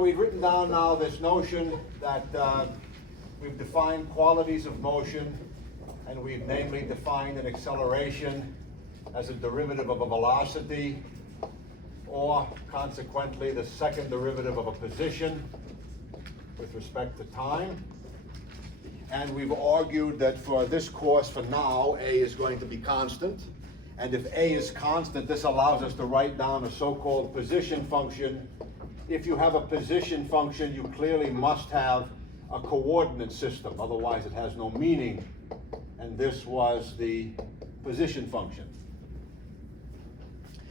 We've written down now this notion that we've defined qualities of motion, and we've namely defined an acceleration as a derivative of a velocity, or consequently the second derivative of a position with respect to time. And we've argued that for this course, for now, A is going to be constant. And if A is constant, this allows us to write down a so-called position function. If you have a position function, you clearly must have a coordinate system, otherwise it has no meaning. And this was the position function.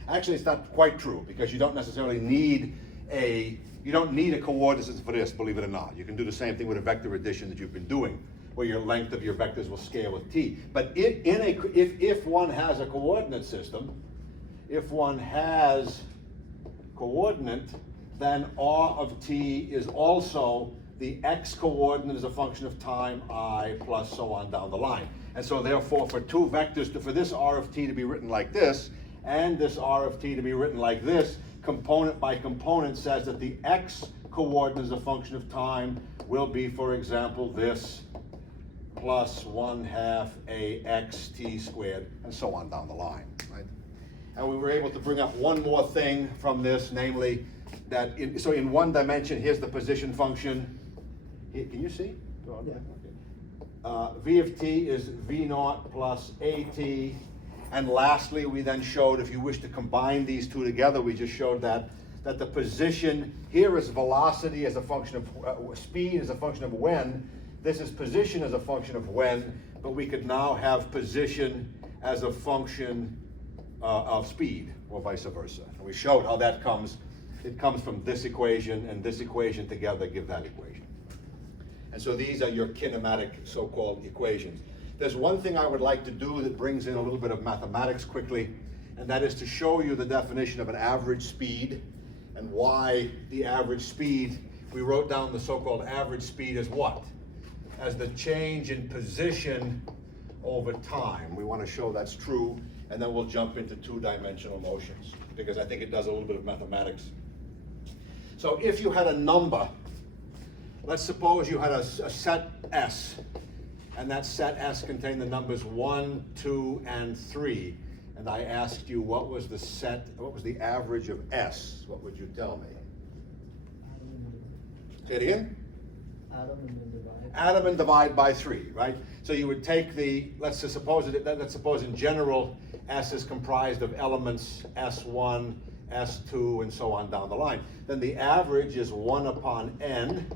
Actually, it's not quite true, because you don't necessarily need a coordinate system for this, believe it or not. You can do the same thing with a vector addition that you've been doing, where your length of your vectors will scale with t. But if one has a coordinate system, if one has coordinate, then r of t is also the x coordinate as a function of time I plus so on down the line. And so therefore, for two vectors, for this r of t to be written like this, and this r of t to be written like this, component by component says that the x coordinate as a function of time will be, for example, this plus 1/2 ax t squared, and so on down the line, right? And we were able to bring up one more thing from this, namely that in one dimension, here's the position function. Can you see? Yeah. V of t is v naught plus at. And lastly, we then showed, if you wish to combine these two together, we just showed that the position here is velocity as a function of speed as a function of when. This is position as a function of when, but we could now have position as a function of speed, or vice versa. And we showed how that comes. It comes from this equation and this equation together give that equation. And so these are your kinematic so-called equations. There's one thing I would like to do that brings in a little bit of mathematics quickly, and that is to show you the definition of an average speed and why the average speed, we wrote down the so-called average speed as what? As the change in position over time. We want to show that's true, and then we'll jump into two-dimensional motions, because I think it does a little bit of mathematics. So if you had a number, let's suppose you had a set S, and that set S contained the numbers 1, 2, and 3. And I asked you what was the average of S? What would you tell me? Say it again? Add and divide by 3, right? So you would take let's suppose in general S is comprised of elements S1, S2, and so on down the line. Then the average is 1 upon n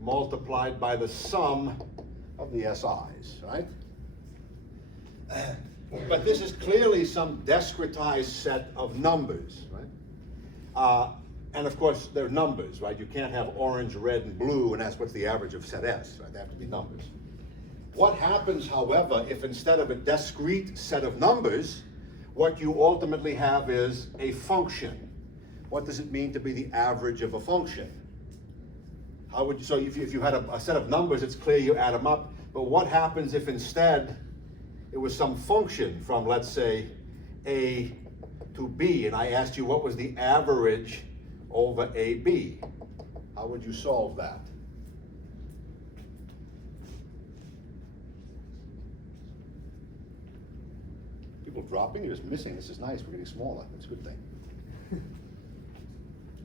multiplied by the sum of the SIs, right? But this is clearly some discretized set of numbers, right? And of course, they're numbers, right? You can't have orange, red, and blue, and that's what's the average of set S, right? They have to be numbers. What happens, however, if instead of a discrete set of numbers, what you ultimately have is a function? What does it mean to be the average of a function? So if you had a set of numbers, it's clear you add them up. But what happens if instead it was some function from, let's say, A to B, and I asked you what was the average over AB? How would you solve that? People dropping, you're just missing. This is nice, we're getting smaller. That's a good thing.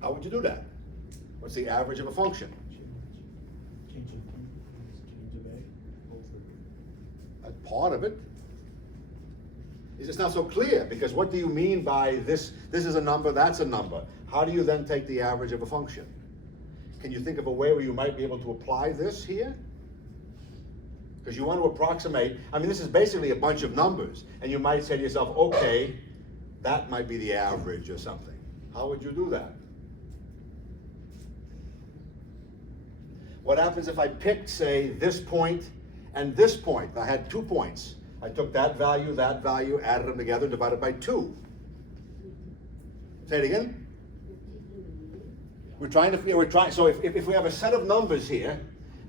How would you do that? What's the average of a function? Change of A over. That's part of it. It's not so clear, because what do you mean by this? This is a number, that's a number. How do you then take the average of a function? Can you think of a way where you might be able to apply this here? Because you want to approximate, I mean, this is basically a bunch of numbers, and you might say to yourself, okay, that might be the average or something. How would you do that? What happens if I picked, say, this point and this point? I had 2 points. I took that value, added them together, divided by 2. Say it again. So if we have a set of numbers here,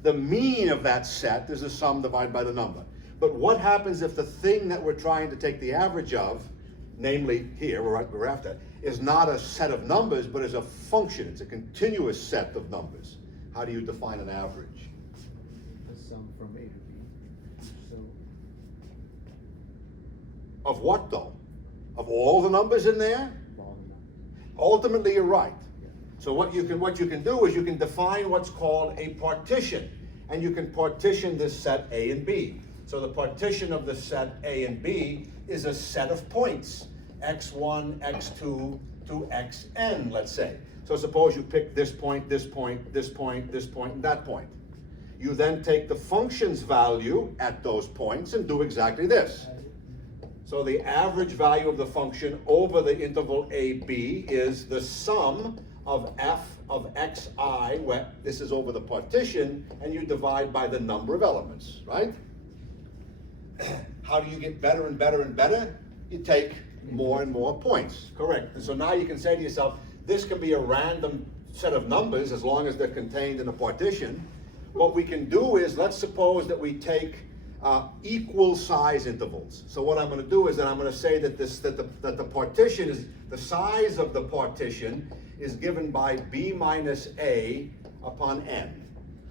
the mean of that set is the sum divided by the number. But what happens if the thing that we're trying to take the average of, namely here, we're after, is not a set of numbers, but is a function. It's a continuous set of numbers. How do you define an average? The sum from A to B. So, Of what though? Of all the numbers in there? all the numbers. Ultimately, you're right. Yeah. So what you can do is you can define what's called a partition, and you can partition this set A and B. So the partition of the set A and B is a set of points, x1, x2 to xn, let's say. So suppose you pick this point, this point, this point, this point, and that point. You then take the function's value at those points and do exactly this. So the average value of the function over the interval AB is the sum of f of xi, where this is over the partition, and you divide by the number of elements, right? How do you get better and better and better? You take more and more points, correct. And so now you can say to yourself, this can be a random set of numbers as long as they're contained in a partition. What we can do is, let's suppose that we take equal size intervals. So what I'm going to do is that I'm going to say that the partition is, the size of the partition is given by b minus a upon n.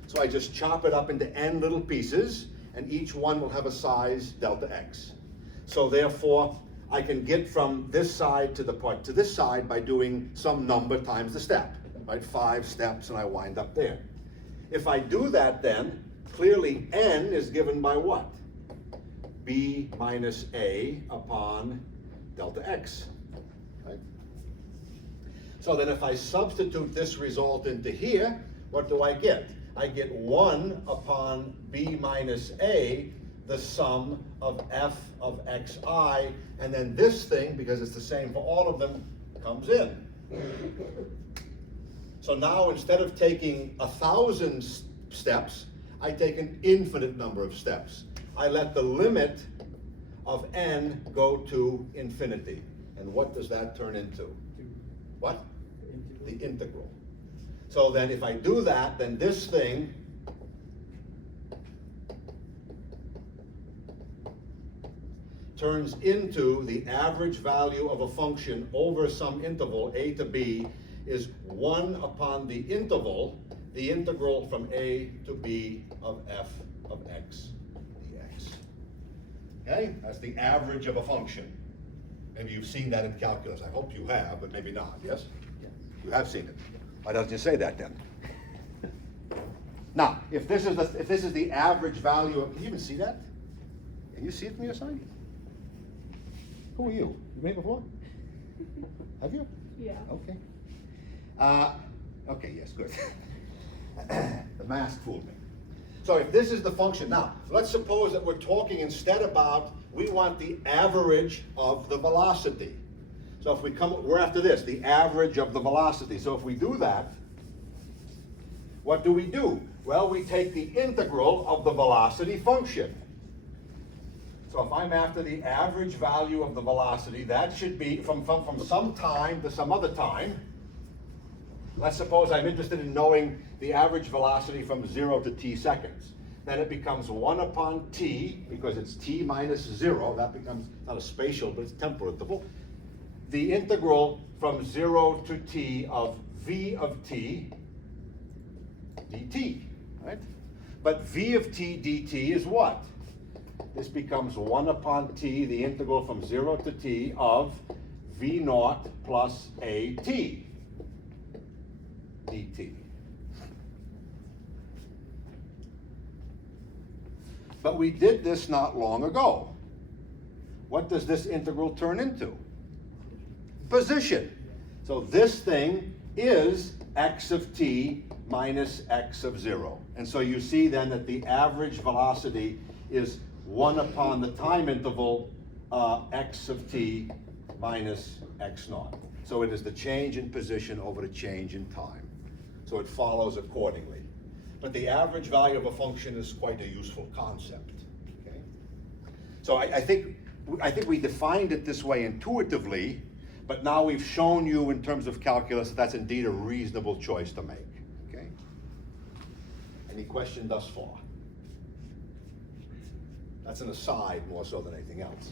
So I just chop it up into n little pieces, and each one will have a size delta x. So therefore, I can get from this side to this side by doing some number times the step, right? 5 steps, and I wind up there. If I do that, then clearly n is given by what? B minus a upon delta x, right? So then if I substitute this result into here, what do I get? I get 1 upon b minus a, the sum of f of xi, and then this thing, because it's the same for all of them, comes in. So now instead of taking 1,000 steps, I take an infinite number of steps. I let the limit of n go to infinity. And what does that turn into? What? The integral. So then if I do that, then this thing turns into the average value of a function over some interval, a to b, is 1 upon the integral from a to b of f of x dx. Okay, that's the average of a function. Maybe you've seen that in calculus. I hope you have, but maybe not, yes? Yes. You have seen it. Why doesn't you say that then? Now, if this is the average value of, can you even see that? Can you see it from your side? Who are you? You made it before? Have you? Yeah. Okay. Okay, yes, good. The mask fooled me. So if this is the function, now, let's suppose that we're talking instead about, we want the average of the velocity. So if we're after this, the average of the velocity. So if we do that, what do? Well, we take the integral of the velocity function. So if I'm after the average value of the velocity, that should be from some time to some other time. Let's suppose I'm interested in knowing the average velocity from 0 to t seconds. Then it becomes 1 upon t, because it's t minus 0. That becomes not a spatial, but it's temporal interval. The integral from 0 to t of v of t dt, right? But v of t dt is what? This becomes 1 upon t, the integral from 0 to t of v naught plus a t dt. But we did this not long ago. What does this integral turn into? Position. So this thing is x of t minus x of 0. And so you see then that the average velocity is 1 upon the time interval x of t minus x naught. So it is the change in position over the change in time. So it follows accordingly. But the average value of a function is quite a useful concept. Okay? So I think we defined it this way intuitively, but now we've shown you in terms of calculus that that's indeed a reasonable choice to make. Okay? Any question thus far? That's an aside more so than anything else.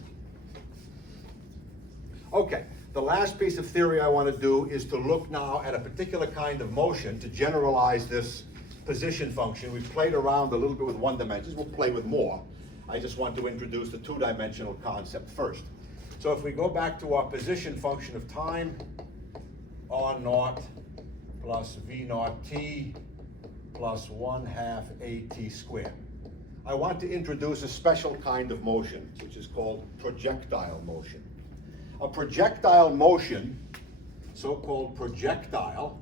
Okay, the last piece of theory I want to do is to look now at a particular kind of motion to generalize this position function. We've played around a little bit with one dimensions. We'll play with more. I just want to introduce the two-dimensional concept first. So if we go back to our position function of time, R naught plus V naught t plus 1/2 AT squared. I want to introduce a special kind of motion, which is called projectile motion. A projectile motion, so-called projectile,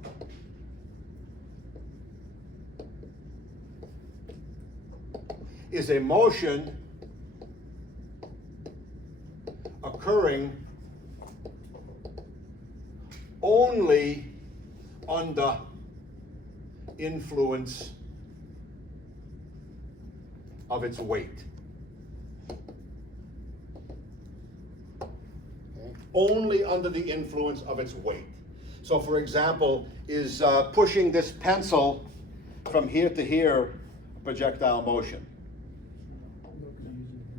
is a motion occurring only under influence of its weight. Only under the influence of its weight. So for example, is pushing this pencil from here to here a projectile motion?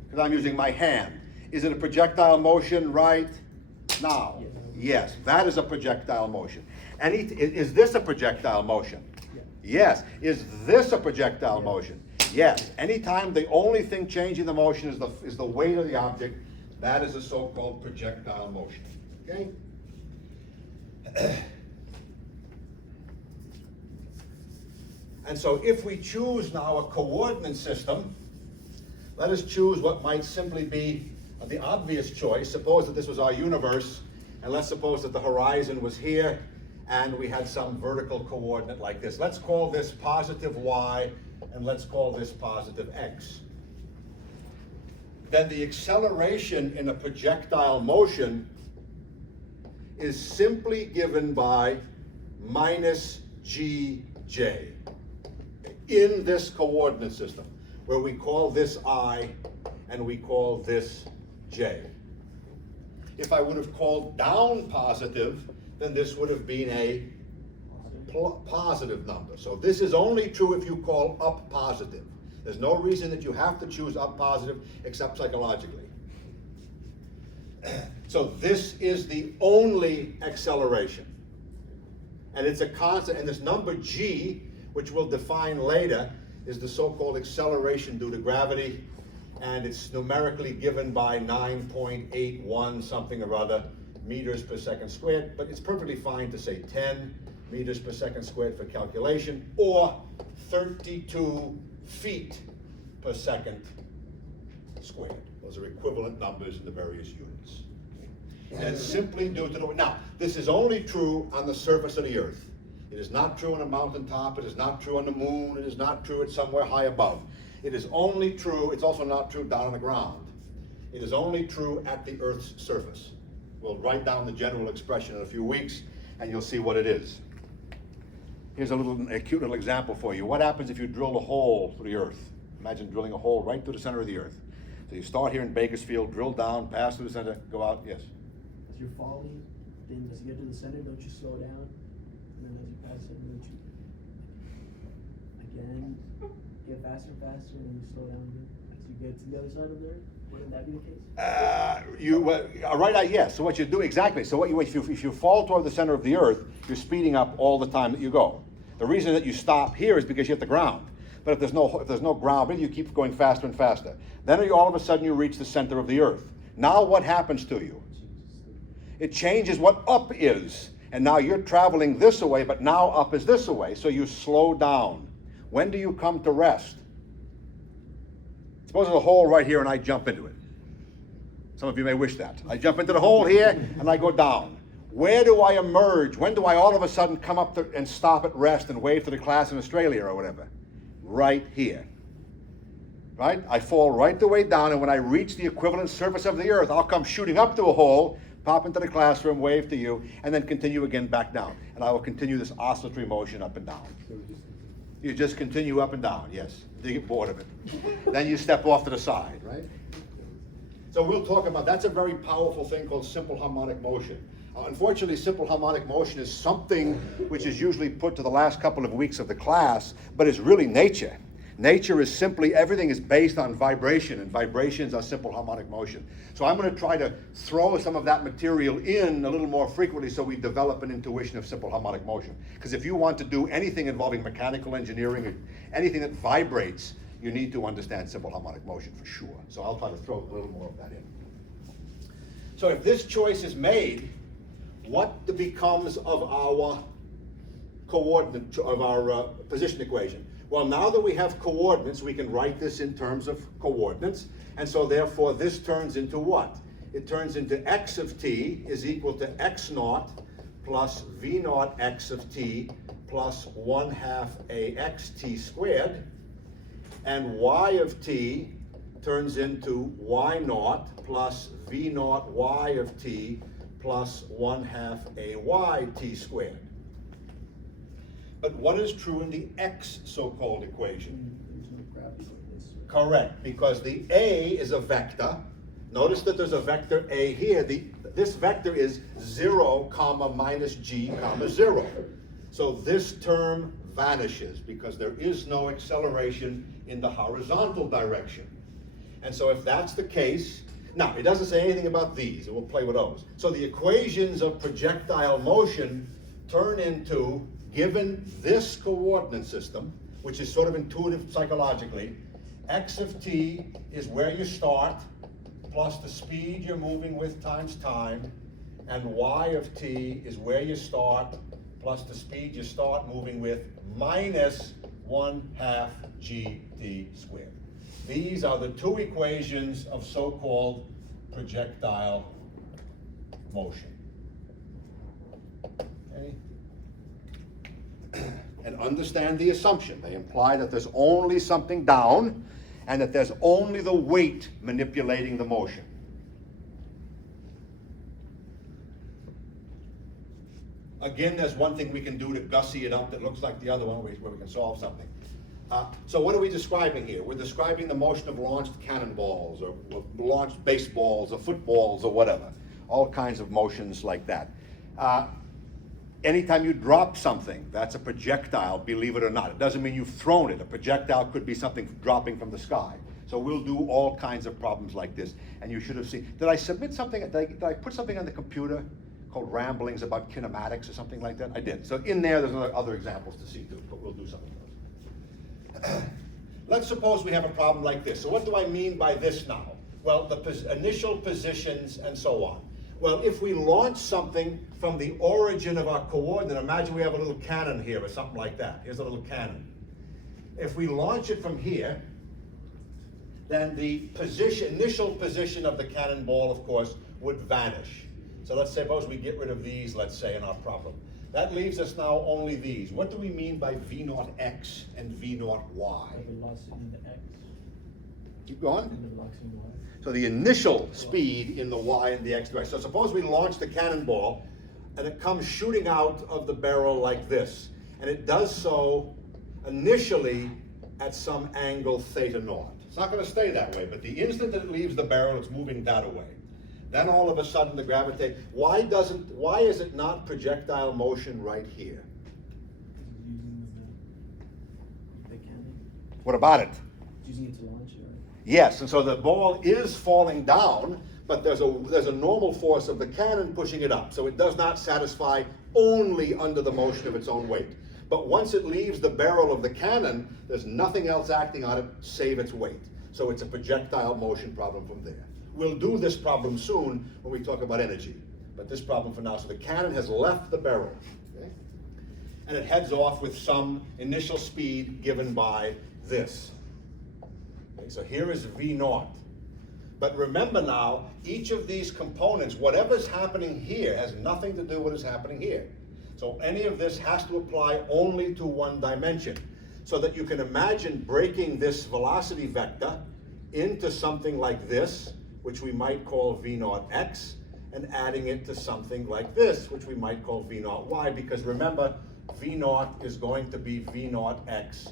Because I'm using my hand. Is it a projectile motion right now? Yes, that is a projectile motion. Is this a projectile motion? Yes. Is this a projectile motion? Yes. Anytime the only thing changing the motion is the weight of the object, that is a so-called projectile motion. Okay? And so if we choose now a coordinate system, let us choose what might simply be the obvious choice. Suppose that this was our universe, and let's suppose that the horizon was here, and we had some vertical coordinate like this. Let's call this positive y, and let's call this positive x. Then the acceleration in a projectile motion is simply given by minus gj in this coordinate system, where we call this I and we call this j. If I would have called down positive, then this would have been a positive number. So this is only true if you call up positive. There's no reason that you have to choose up positive except psychologically. So this is the only acceleration. And it's a constant, and this number g, which we'll define later, is the so-called acceleration due to gravity, and it's numerically given by 9.81 something or other meters per second squared, but it's perfectly fine to say 10 meters per second squared for calculation, or 32 feet per second squared. Those are equivalent numbers in the various units. And it's simply due to the, now, this is only true on the surface of the earth. It is not true on a mountaintop, it is not true on the moon, it is not true at somewhere high above. It is only true, it's also not true down on the ground. It is only true at the earth's surface. We'll write down the general expression in a few weeks, and you'll see what it is. Here's a cute little example for you. What happens if you drill a hole through the earth? Imagine drilling a hole right through the center of the earth. So you start here in Bakersfield, drill down, pass through the center, go out, yes? As you're falling, then as you get to the center, don't you slow down? And then as you pass it, don't you again get faster and faster, and then you slow down again as you get to the other side of the earth? Wouldn't that be the case? Right, yes. So what you do, exactly. So if you fall toward the center of the earth, you're speeding up all the time that you go. The reason that you stop here is because you hit the ground. But if there's no ground, you keep going faster and faster. Then all of a sudden you reach the center of the earth. Now what happens to you? It changes what up is. And now you're traveling this way, but now up is this way. So you slow down. When do you come to rest? Suppose there's a hole right here and I jump into it. Some of you may wish that. I jump into the hole here and I go down. Where do I emerge? When do I all of a sudden come up and stop at rest and wave to the class in Australia or whatever? Right here. Right? I fall right the way down, and when I reach the equivalent surface of the earth, I'll come shooting up to a hole, pop into the classroom, wave to you, and then continue again back down. And I will continue this oscillatory motion up and down. You just continue up and down, yes. You get bored of it. Then you step off to the side, right? So we'll talk about, that's a very powerful thing called simple harmonic motion. Unfortunately, simple harmonic motion is something which is usually put to the last couple of weeks of the class, but it's really nature. Nature is simply, everything is based on vibration, and vibrations are simple harmonic motion. So I'm going to try to throw some of that material in a little more frequently so we develop an intuition of simple harmonic motion. Because if you want to do anything involving mechanical engineering, or anything that vibrates, you need to understand simple harmonic motion for sure. So I'll try to throw a little more of that in. So if this choice is made, what becomes of our coordinate, of our position equation? Well, now that we have coordinates, we can write this in terms of coordinates. And so therefore this turns into what? It turns into x of t is equal to x naught plus v naught x of t plus 1/2 ax t squared. And y of t turns into y naught plus v naught y of t plus 1/2 ay t squared. But what is true in the x so-called equation? There's no gravity like this. Correct, because the a is a vector. Notice that there's a vector a here. This vector is 0, comma, minus g, comma, 0. So this term vanishes because there is no acceleration in the horizontal direction. And so if that's the case, now it doesn't say anything about these, and we'll play with those. So the equations of projectile motion turn into, given this coordinate system, which is sort of intuitive psychologically, x of t is where you start, plus the speed you're moving with times time, and y of t is where you start, plus the speed you start moving with, minus 1/2 gt squared. These are the two equations of so-called projectile motion. Okay? And understand the assumption. They imply that there's only something down and that there's only the weight manipulating the motion. Again, there's one thing we can do to gussy it up that looks like the other one where we can solve something. So what are we describing here? We're describing the motion of launched cannonballs or launched baseballs or footballs or whatever. All kinds of motions like that. Anytime you drop something, that's a projectile, believe it or not. It doesn't mean you've thrown it. A projectile could be something dropping from the sky. So we'll do all kinds of problems like this. And you should have seen, did I submit something, did I put something on the computer called Ramblings about kinematics or something like that? I did. So in there's other examples to see too, but we'll do something else. Let's suppose we have a problem like this. So what do I mean by this now? Well, the initial positions and so on. Well, if we launch something from the origin of our coordinate, imagine we have a little cannon here or something like that. Here's a little cannon. If we launch it from here, then the initial position of the cannonball, of course, would vanish. So let's suppose we get rid of these, let's say, in our problem. That leaves us now only these. What do we mean by V naught x and V naught y? The velocity in the x Keep going. and the velocity in the y. So the initial speed in the y and the x direction. So suppose we launch the cannonball and it comes shooting out of the barrel like this. And it does so initially at some angle theta naught. It's not going to stay that way, but the instant that it leaves the barrel, it's moving that away. Then all of a sudden the gravitation, why is it not projectile motion right here? Using the cannon. What about it? Using it to launch it, right? Yes, and so the ball is falling down, but there's a normal force of the cannon pushing it up. So it does not satisfy only under the motion of its own weight. But once it leaves the barrel of the cannon, there's nothing else acting on it save its weight. So it's a projectile motion problem from there. We'll do this problem soon when we talk about energy. But this problem for now, so the cannon has left the barrel, okay? And it heads off with some initial speed given by this. Okay, so here is V naught. But remember now, each of these components, whatever's happening here has nothing to do with what's happening here. So any of this has to apply only to one dimension. So that you can imagine breaking this velocity vector into something like this, which we might call V naught x, and adding it to something like this, which we might call V naught y, because remember, V naught is going to be V naught x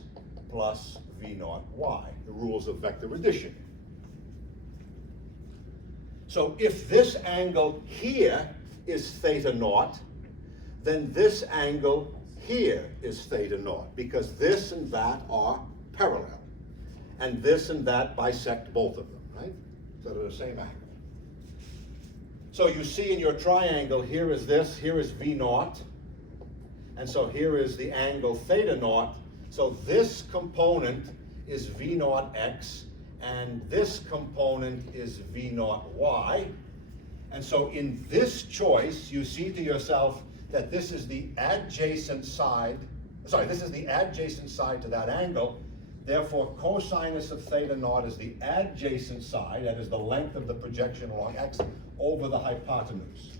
plus V naught y, the rules of vector addition. So if this angle here is theta naught, then this angle here is theta naught, because this and that are parallel. and this and that bisect both of them, right? So they're the same angle. So you see in your triangle, here is this, here is V naught, and so here is the angle theta naught. So this component is V naught x, and this component is V naught y. And so in this choice, you see to yourself that this is the adjacent side, this is the adjacent side to that angle. Therefore, cosinus of theta naught is the adjacent side, that is the length of the projection along x over the hypotenuse.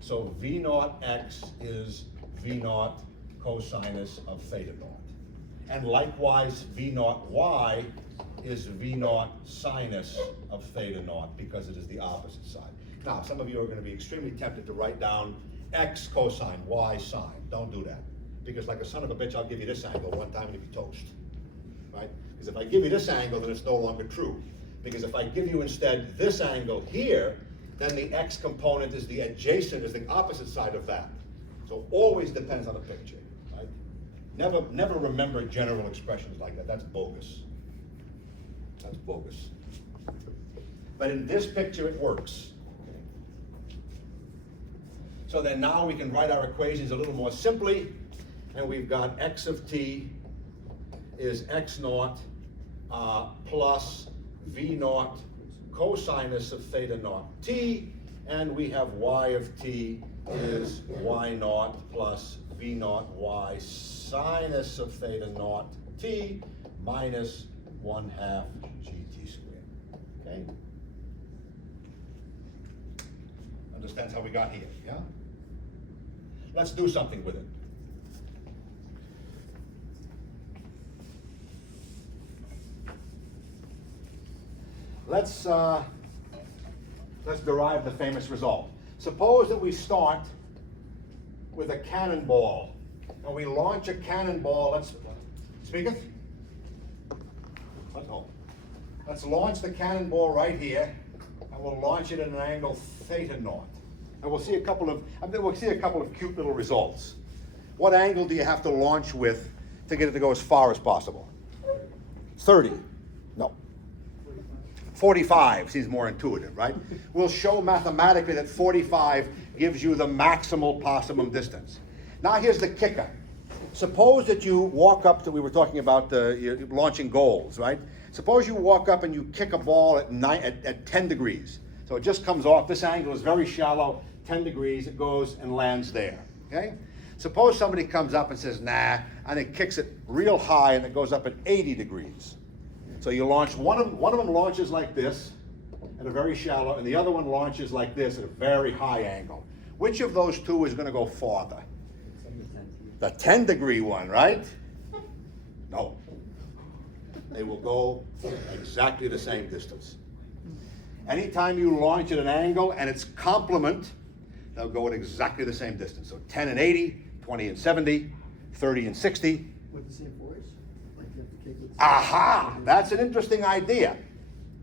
So V naught x is V naught cosinus of theta naught. And likewise, V naught y is V naught sinus of theta naught, because it is the opposite side. Now, some of you are going to be extremely tempted to write down x cosine, y sine. Don't do that. Because like a son of a bitch, I'll give you this angle one time and you'll be toast. Right? Because if I give you this angle, then it's no longer true. Because if I give you instead this angle here, then the x component is the adjacent, is the opposite side of that. So always depends on the picture. Right? Never remember general expressions like that. That's bogus. That's bogus. But in this picture, it works. So then now we can write our equations a little more simply, and we've got x of t is x naught plus v naught cosinus of theta naught t, and we have y of t is y naught plus v naught y sinus of theta naught t minus 1/2 gt squared. Okay? Understands how we got here, yeah? Let's do something with it. Let's derive the famous result. Suppose that we start with a cannonball, and we launch a cannonball. Let's speak it. Let's hold. Let's launch the cannonball right here, and we'll launch it at an angle theta naught. And we'll see a couple of cute little results. What angle do you have to launch with to get it to go as far as possible? 30. No. 45 seems more intuitive, right? We'll show mathematically that 45 gives you the maximal possible distance. Now here's the kicker. Suppose that you walk up to, we were talking about launching goals, right? Suppose you walk up and you kick a ball at 10 degrees. So it just comes off. This angle is very shallow, 10 degrees. It goes and lands there, okay? Suppose somebody comes up and says, nah, and it kicks it real high and it goes up at 80 degrees. So you launch, one of them launches like this at a very shallow, and the other one launches like this at a very high angle. Which of those two is going to go farther? The 10-degree one, right? No. They will go exactly the same distance. Anytime you launch at an angle and its complement, they'll go at exactly the same distance. So 10 and 80, 20 and 70, 30 and 60. With the same force? Like you have to kick with Aha! That's an interesting idea.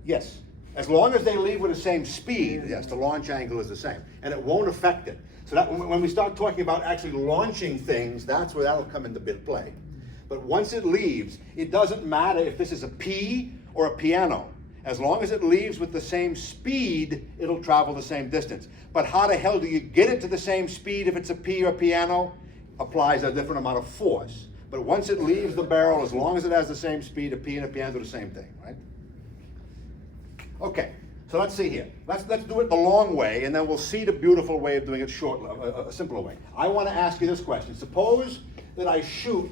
Yes. As long as they leave with the same speed, yes, the launch angle is the same. And it won't affect it. So that when we start talking about actually launching things, that's where that'll come into play. But once it leaves, it doesn't matter if this is a P or a piano. As long as it leaves with the same speed, it'll travel the same distance. But how the hell do you get it to the same speed if it's a P or piano? Applies a different amount of force. But once it leaves the barrel, as long as it has the same speed, a P and a piano do the same thing, right? Okay, so let's see here. Let's do it the long way, and then we'll see the beautiful way of doing it a simpler way. I want to ask you this question. Suppose that I shoot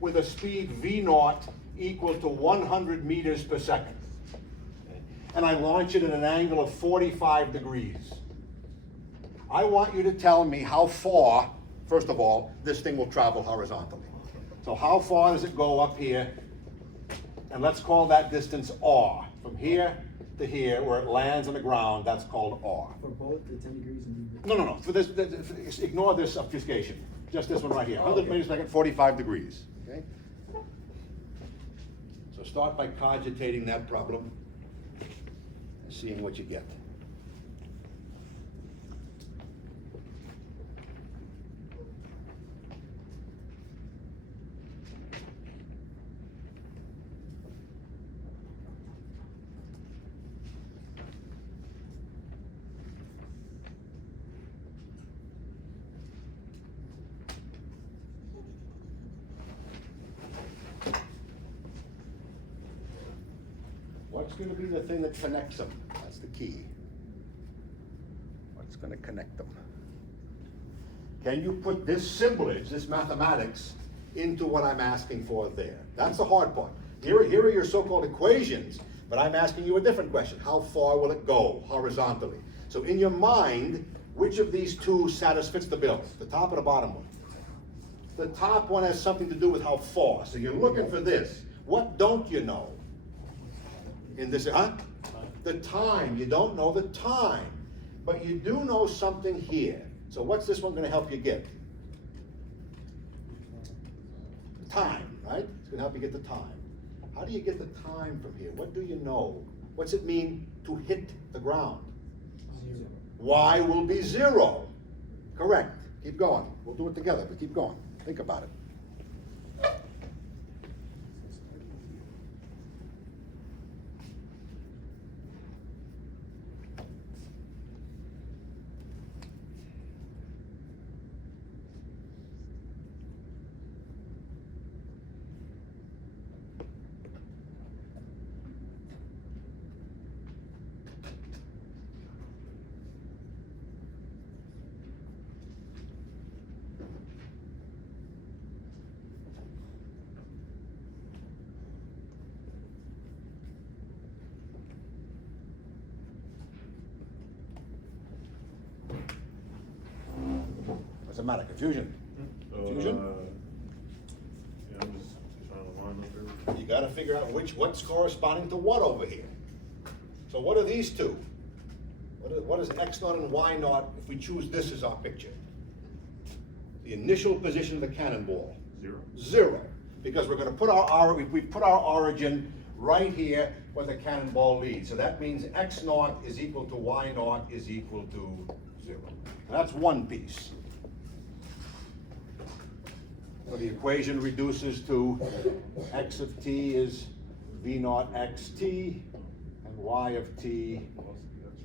with a speed V naught equal to 100 meters per second. And I launch it at an angle of 45 degrees. I want you to tell me how far, first of all, this thing will travel horizontally. So how far does it go up here? And let's call that distance R. From here to here, where it lands on the ground, that's called R. For both the 10 degrees and the... No. For this, ignore this obfuscation. Just this one right here. 100 meters per second, 45 degrees. Okay? So start by cogitating that problem and seeing what you get. What's gonna be the thing that connects them? That's the key. What's gonna connect them? Can you put this assemblage, this mathematics, into what I'm asking for there? That's the hard part. Here are your so-called equations, but I'm asking you a different question. How far will it go horizontally? So in your mind, which of these two fits the bill? The top or the bottom one? The top one has something to do with how far. So you're looking for this. What don't you know? In this, the time. You don't know the time. But you do know something here. So what's this one gonna help you get? Time, right? It's gonna help you get the time. How do you get the time from here? What do you know? What's it mean to hit the ground? 0. Y will be 0. Correct. Keep going. We'll do it together, but keep going. Think about it. What's the matter? Confusion? Confusion? Yeah, I'm just trying to line up everything. You gotta figure out what's corresponding to what over here. So what are these two? What is X naught and Y naught if we choose this as our picture? The initial position of the cannonball. 0. 0. Because we're gonna put we put our origin right here where the cannonball leads. So that means X naught is equal to Y naught is equal to 0. That's one piece. So the equation reduces to x of t is v naught xt, and y of t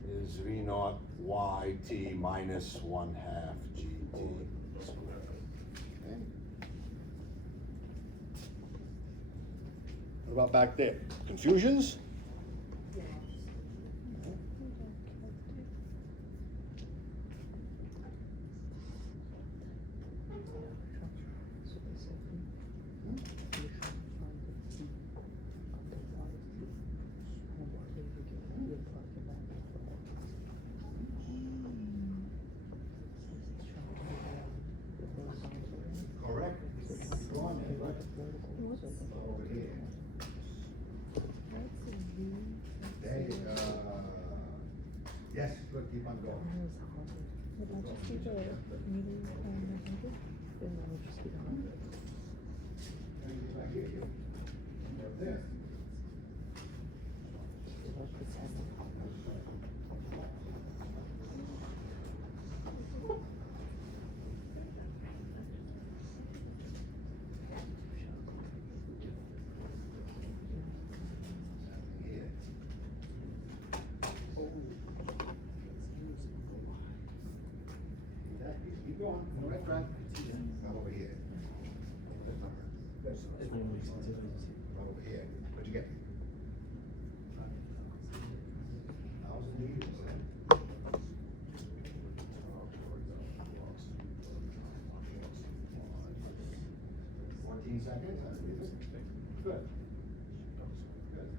is v naught yt minus 1/2 gt. Okay. What about back there? Confusions? Correct. Go on, right? Over here. There you go. Yes, good, keep on going. Would I just see the meeting on the 100? Then I'll just see the 100. I hear you. Right there. Keep going, on the right track. Not over here. Not over here. What'd you get? 1,000 meters, eh? 14 seconds, I believe it. Good. Good.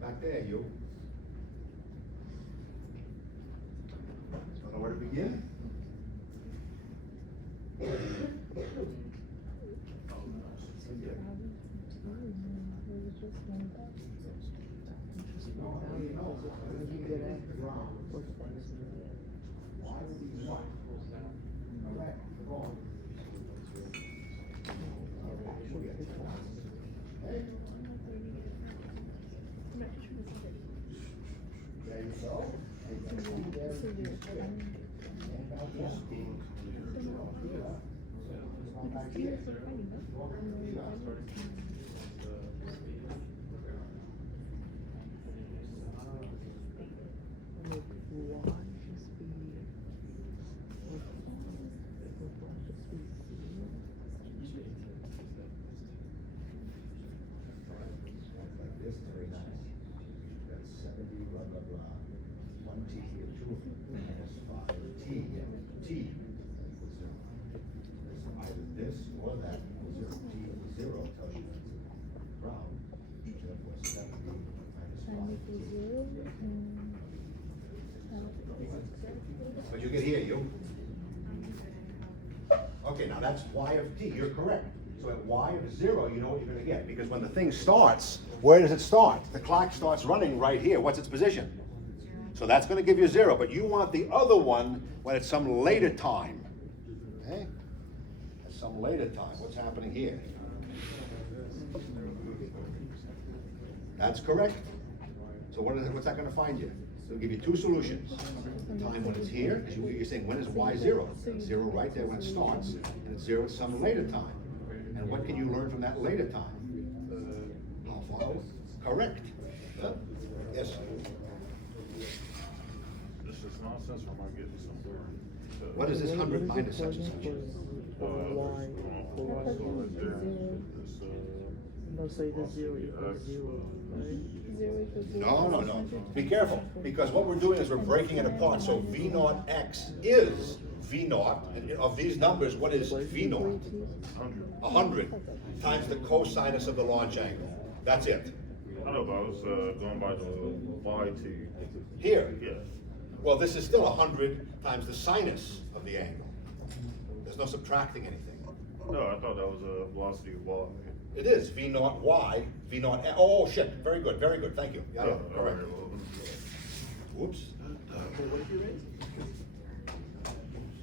Back there, you. Don't know where to begin? No, I don't know. The ground. Why would he want? Correct, go on. Hey. There you go. could hear you. Okay, now that's y of t, you're correct. So at y of 0, you know what you're gonna get, because when the thing starts, where does it start? The clock starts running right here. What's its position? So that's gonna give you 0, but you want the other one when it's some later time. Okay? At some later time. What's happening here? That's correct. So what's that gonna find you? It'll give you two solutions. Time when it's here, because you're saying when is y 0? 0 right there when it starts, and it's 0 at some later time. And what can you learn from that later time? How far? Correct. Yes. This is nonsense, or am I getting somewhere? What is this 100 minus such and such? Y. No, say the 0 equals 0, right? 0 equals 0. No. Be careful, because what we're doing is we're breaking it apart. So V naught X is V naught, and of these numbers, what is V naught? 100 times the cosinus of the launch angle. That's it. I know, but I was going by the YT. Here. Yeah. Well, this is still 100 times the sinus of the angle. There's no subtracting anything. No, I thought that was a velocity of Y. It is V naught Y, V naught X. Oh, shit. Very good, thank you. Yeah, Oh, correct. alright, well, Whoops. What did you raise?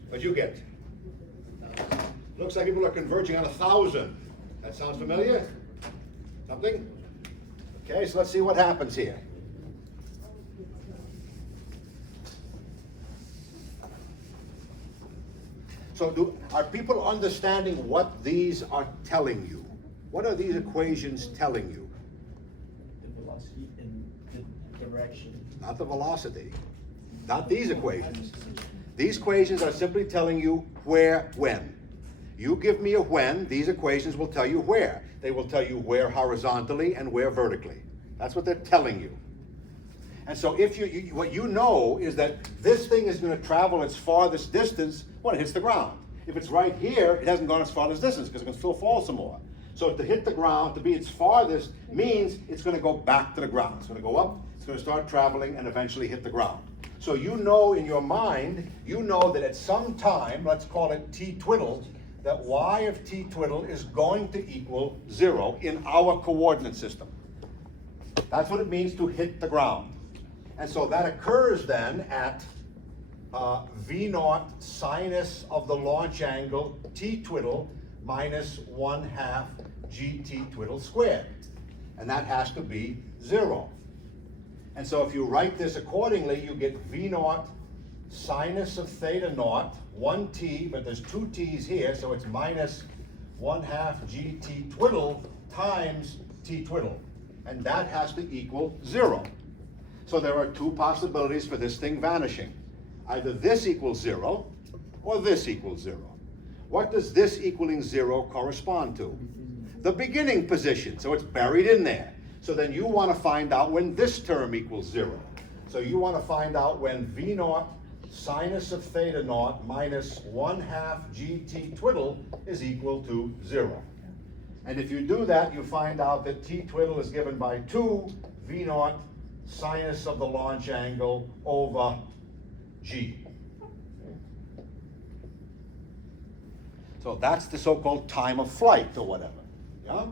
What'd you get? Looks like people are converging on 1,000. That sounds familiar? Something? Okay, so let's see what happens here. So are people understanding what these are telling you? What are these equations telling you? The velocity and the direction. Not the velocity, not these equations. These equations are simply telling you where, when. You give me a when, these equations will tell you where. They will tell you where horizontally and where vertically. That's what they're telling you. And so if what you know is that this thing is going to travel its farthest distance when it hits the ground. If it's right here, it hasn't gone its farthest distance because it can still fall some more. So to hit the ground, to be its farthest, means it's going to go back to the ground. It's going to go up, it's going to start traveling, and eventually hit the ground. So you know in your mind, you know that at some time, let's call it t twiddle, that y of t twiddle is going to equal 0 in our coordinate system. That's what it means to hit the ground. And so that occurs then at V naught sinus of the launch angle t twiddle minus 1/2 gt twiddle squared. And that has to be 0. And so if you write this accordingly, you get V naught sinus of theta naught, 1t, but there's 2 t's here, so it's minus 1/2 gt twiddle times t twiddle. And that has to equal 0. So there are two possibilities for this thing vanishing. Either this equals 0, or this equals 0. What does this equaling 0 correspond to? The beginning position, so it's buried in there. So then you want to find out when this term equals 0. So you want to find out when V naught sinus of theta naught minus 1/2 gt twiddle is equal to 0. And if you do that, you find out that t twiddle is given by 2 V naught sinus of the launch angle over g. So that's the so-called time of flight or whatever. Yeah?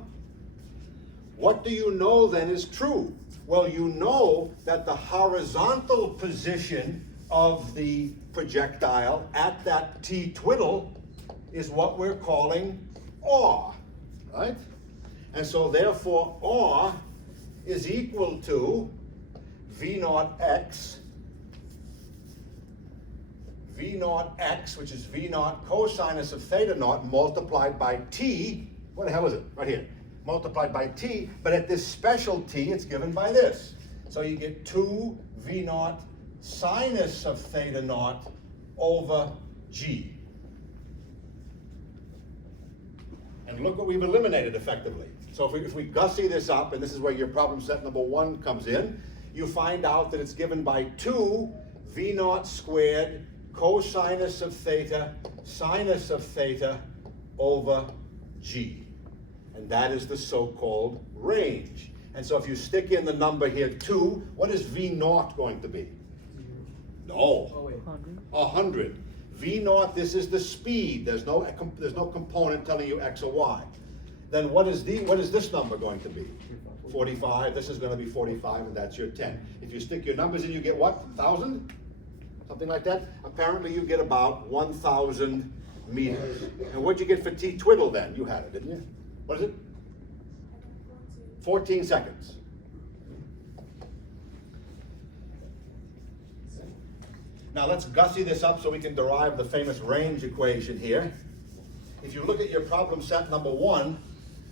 What do you know then is true? Well, you know that the horizontal position of the projectile at that t twiddle is what we're calling aw, right? And so therefore aw is equal to V naught x, which is V naught cosinus of theta naught multiplied by t, what the hell is it? Right here. Multiplied by t, but at this special t, it's given by this. So you get 2 V naught sinus of theta naught over g. And look what we've eliminated effectively. So if we gussy this up, and this is where your problem set number 1 comes in, you find out that it's given by 2 V naught squared cosinus of theta sinus of theta over g. And that is the so-called range. And so if you stick in the number here 2, what is V naught going to be? No, Oh, wait. 100. 100. V naught, this is the speed. There's no component telling you X or Y. Then what is this number going to be? 45. This is going to be 45, and that's your 10. If you stick your numbers in, you get what? 1,000? Something like that? Apparently you get about 1,000 meters. And what'd you get for T twiddle then? You had it, didn't you? What is it? 14 seconds. Now let's gussy this up so we can derive the famous range equation here. If you look at your problem set number 1,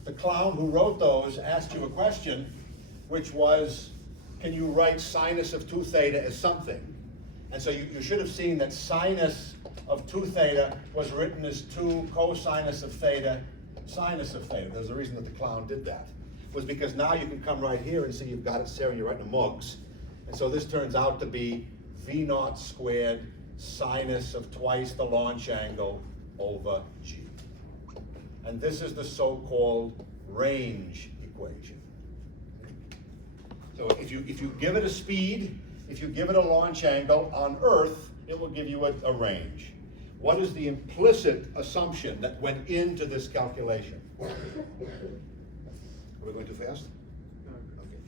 the clown who wrote those asked you a question, which was, can you write sinus of 2 theta as something? And so you should have seen that sinus of 2 theta was written as 2 cosinus of theta, sinus of theta. There's a reason that the clown did that. Was because now you can come right here and see you've got it, Sarah, and you're writing a mugs. And so this turns out to be V naught squared sinus of twice the launch angle over G. And this is the so-called range equation. So if you give it a speed, if you give it a launch angle on Earth, it will give you a range. What is the implicit assumption that went into this calculation? Are we going too fast? Okay.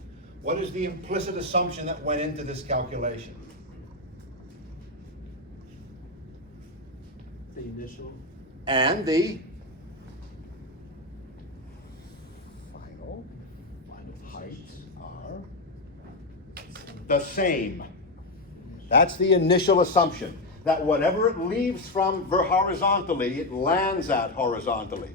What is the implicit assumption that went into this calculation? The initial. And the final heights are the same. That's the initial assumption, that whatever it leaves from horizontally, it lands at horizontally.